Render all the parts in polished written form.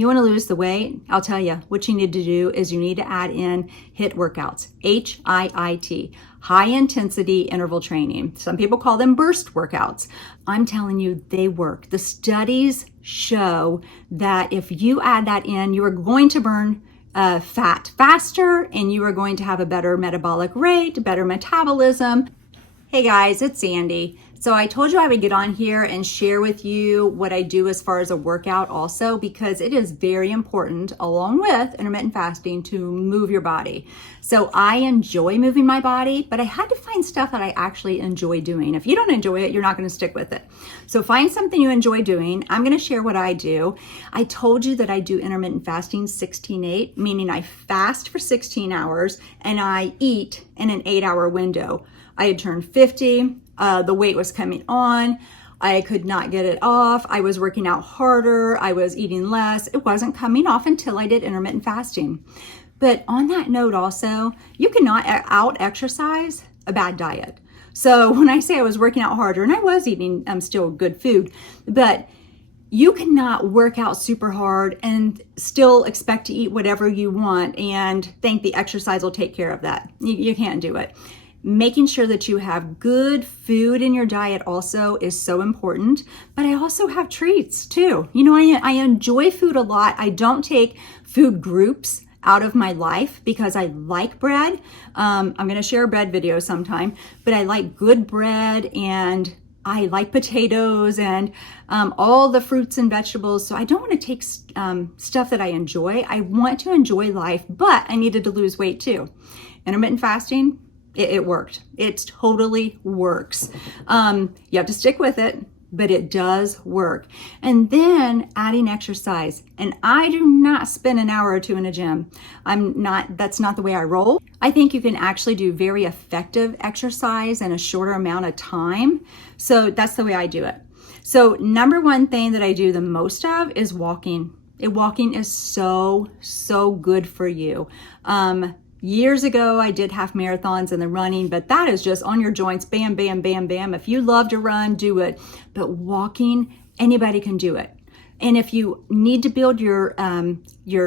You want to lose the weight? I'll tell you, what you need to do is you need to add in HIIT workouts, HIIT, high intensity interval training. Some people call them burst workouts. I'm telling you, they work. The studies show that if you add that in, you are going to burn fat faster and you are going to have a better metabolic rate, better metabolism. Hey guys, it's Sandy. So I told you I would get on here and share with you what I do as far as a workout also, because it is very important along with intermittent fasting to move your body. So I enjoy moving my body, but I had to find stuff that I actually enjoy doing. If you don't enjoy it, you're not going to stick with it. So find something you enjoy doing. I'm going to share what I do. I told you that I do intermittent fasting 16-8, meaning I fast for 16 hours and I eat in an 8-hour window. I had turned 50. The weight was coming on. I could not get it off. I was working out harder. I was eating less. It wasn't coming off until I did intermittent fasting. But on that note also, you cannot out-exercise a bad diet. So when I say I was working out harder, and I was eating still good food, but you cannot work out super hard and still expect to eat whatever you want and think the exercise will take care of that. You can't do it. Making sure that you have good food in your diet also is so important, but I also have treats too. You know, I enjoy food a lot. I don't take food groups out of my life because I like bread. I'm going to share a bread video sometime, but I like good bread and I like potatoes and all the fruits and vegetables. So I don't want to take stuff that I enjoy. I want to enjoy life, but I needed to lose weight too. Intermittent fasting, it worked. It totally works. You have to stick with it, but it does work. And then adding exercise. And I do not spend an hour or two in a gym. That's not the way I roll. I think you can actually do very effective exercise in a shorter amount of time. So that's the way I do it. So number one thing that I do the most of is walking. Walking is so good for you. Years ago, I did half marathons and the running, but that is just on your joints, bam, bam, bam, bam. If you love to run, do it. But walking, anybody can do it. And if you need to build your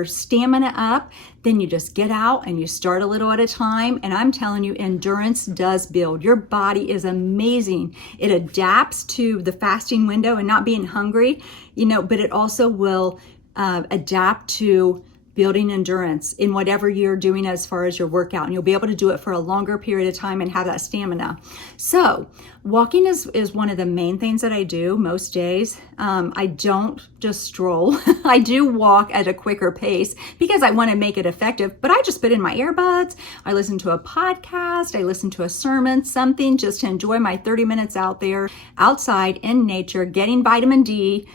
stamina up, then you just get out and you start a little at a time. And I'm telling you, endurance does build. Your body is amazing. It adapts to the fasting window and not being hungry, but it also will adapt to building endurance in whatever you're doing as far as your workout, and you'll be able to do it for a longer period of time and have that stamina. So walking is one of the main things that I do most days. I don't just stroll. I do walk at a quicker pace because I want to make it effective, but I just put in my earbuds. I listen to a podcast. I listen to a sermon, something just to enjoy my 30 minutes out there, outside in nature, getting vitamin D,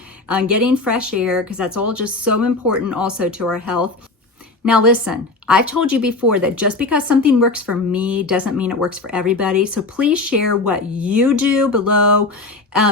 getting fresh air, because that's all just so important also to our health. Now listen, I've told you before that just because something works for me doesn't mean it works for everybody. So please share what you do below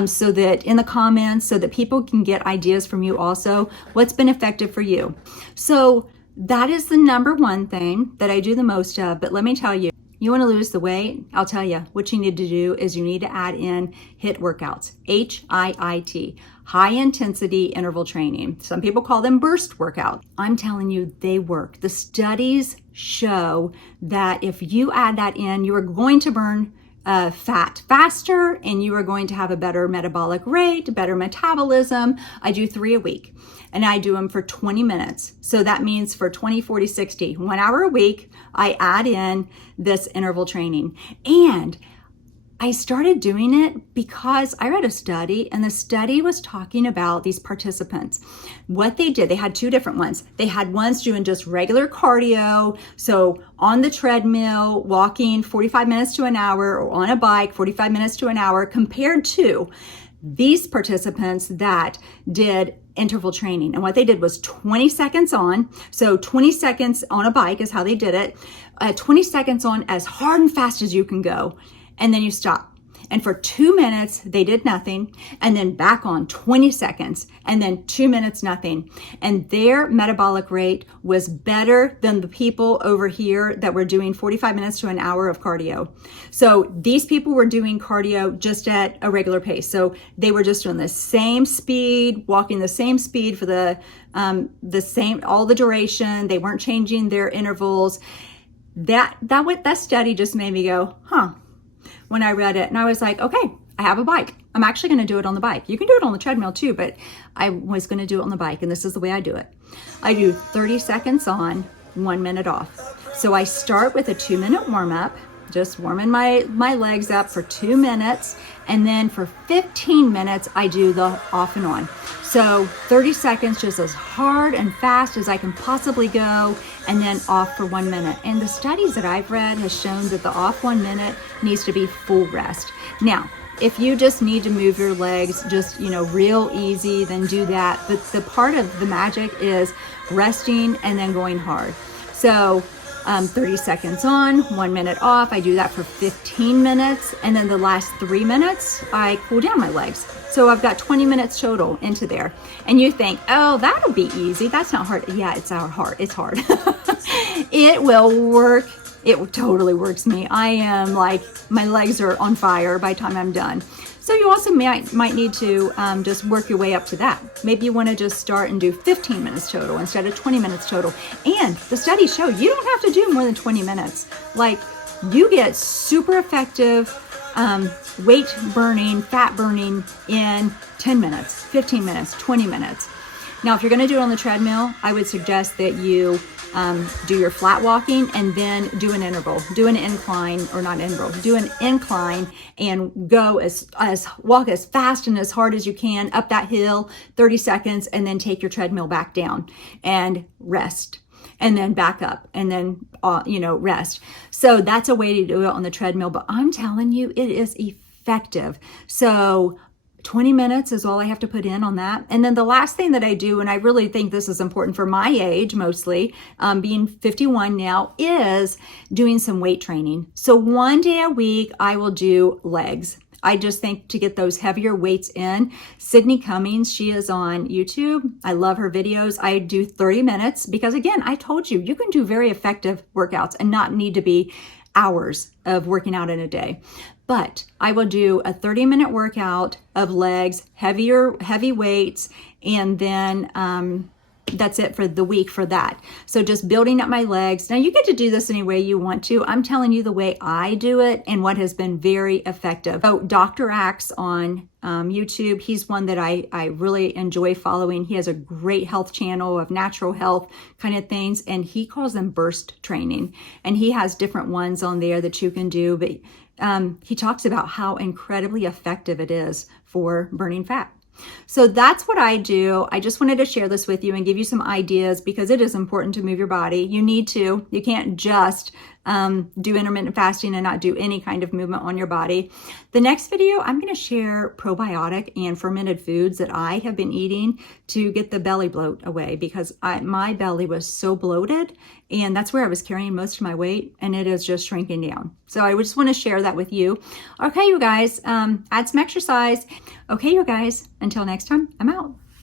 so that in the comments, so that people can get ideas from you also, what's been effective for you. So that is the number one thing that I do the most of. But let me tell you, you want to lose the weight? I'll tell you, what you need to do is you need to add in HIIT workouts, HIIT, high intensity interval training. Some people call them burst workouts. I'm telling you, they work. The studies show that if you add that in, you are going to burn fat faster and you are going to have a better metabolic rate, better metabolism. I do 3 a week and I do them for 20 minutes. So that means for 20, 40, 60, 1 hour a week, I add in this interval training. And I started doing it because I read a study, and the study was talking about these participants. What they did, they had 2 different ones. They had ones doing just regular cardio, so on the treadmill, walking 45 minutes to an hour, or on a bike 45 minutes to an hour, compared to these participants that did interval training. And what they did was 20 seconds on. So 20 seconds on a bike is how they did it. 20 seconds on as hard and fast as you can go. And then you stop. And for 2 minutes, they did nothing, and then back on 20 seconds, and then 2 minutes, nothing. And their metabolic rate was better than the people over here that were doing 45 minutes to an hour of cardio. So these people were doing cardio just at a regular pace. So they were just doing the same speed, walking the same speed for the same, all the duration. They weren't changing their intervals. That study just made me go, huh, when I read it. And I was like, okay, I have a bike. I'm actually going to do it on the bike. You can do it on the treadmill too, but I was going to do it on the bike. And this is the way I do it. I do 30 seconds on, 1 minute off. So I start with a 2-minute warm up, just warming my legs up for 2 minutes. And then for 15 minutes, I do the off and on. So 30 seconds, just as hard and fast as I can possibly go, and then off for 1 minute. And the studies that I've read has shown that the off 1 minute needs to be full rest. Now, if you just need to move your legs just, real easy, then do that. But the part of the magic is resting and then going hard. So 30 seconds on, 1 minute off. I do that for 15 minutes. And then the last 3 minutes, I cool down my legs. So I've got 20 minutes total into there. And you think, oh, that'll be easy. That's not hard. Yeah, it's hard. It's hard. It will work. It totally works me. I am like, my legs are on fire by the time I'm done. So you also might need to just work your way up to that. Maybe you want to just start and do 15 minutes total instead of 20 minutes total. And the studies show you don't have to do more than 20 minutes. Like, you get super effective weight burning, fat burning in 10 minutes, 15 minutes, 20 minutes. Now, if you're going to do it on the treadmill, I would suggest that you do your flat walking and then do an interval, do an incline, or not interval, do an incline and go walk as fast and as hard as you can up that hill, 30 seconds, and then take your treadmill back down and rest. And then back up and then, rest. So that's a way to do it on the treadmill, but I'm telling you, it is effective. So 20 minutes is all I have to put in on that. And then the last thing that I do, and I really think this is important for my age mostly, being 51 now, is doing some weight training. So 1 day a week, I will do legs. I just think to get those heavier weights in. Sydney Cummings, she is on YouTube. I love her videos. I do 30 minutes because, again, I told you, you can do very effective workouts and not need to be hours of working out in a day. But I will do a 30-minute workout of legs, heavy weights, and then that's it for the week for that. So just building up my legs. Now you get to do this any way you want to. I'm telling you the way I do it and what has been very effective. So Dr. Axe on YouTube, he's one that I really enjoy following. He has a great health channel of natural health kind of things, and he calls them burst training. And he has different ones on there that you can do, but he talks about how incredibly effective it is for burning fat. So that's what I do. I just wanted to share this with you and give you some ideas because it is important to move your body. You need to. You can't just do intermittent fasting and not do any kind of movement on your body. The next video, I'm going to share probiotic and fermented foods that I have been eating to get the belly bloat away because my belly was so bloated, and that's where I was carrying most of my weight, and it is just shrinking down. So I just want to share that with you. Okay, you guys, add some exercise. Okay, you guys, until next time, I'm out.